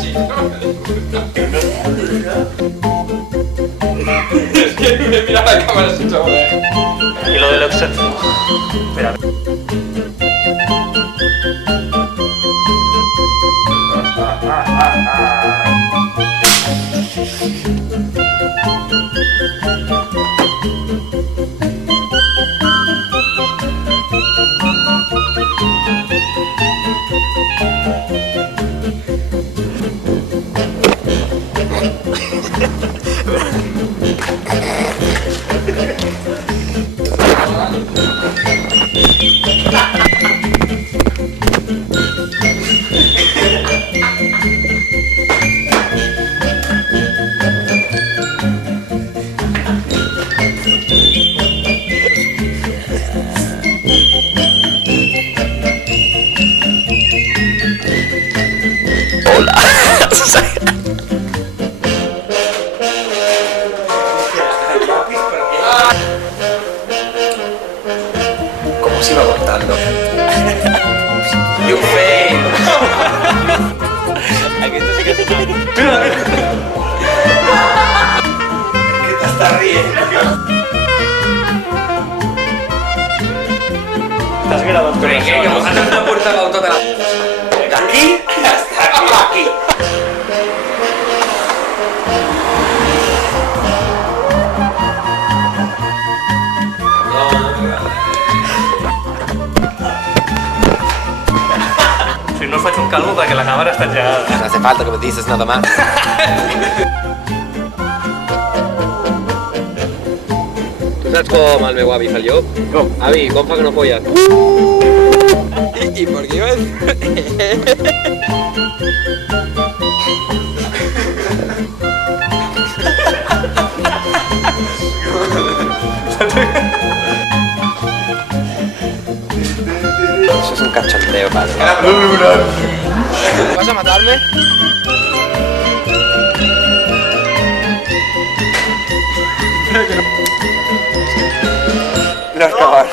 sí, es que me mira la cámara sin saber. Y lo del offset. Espera. ¿Cómo se iba cortando? You fail. Aquí esto sí que se llama. ¿Qué te estás riendo? Estás grabando. Pero ¿en qué? Que mojando una puerta para toda la... De aquí hasta aquí. Si no faig un calvo perquè la càmera està engegada. No hace falta que me dices nada más. Tu saps com el meu avi fa el llop? Com? Avi, com fa que no folles? I per què vas? Eso es un cachondeo, padre. ¿Vas a matarme? No acabar.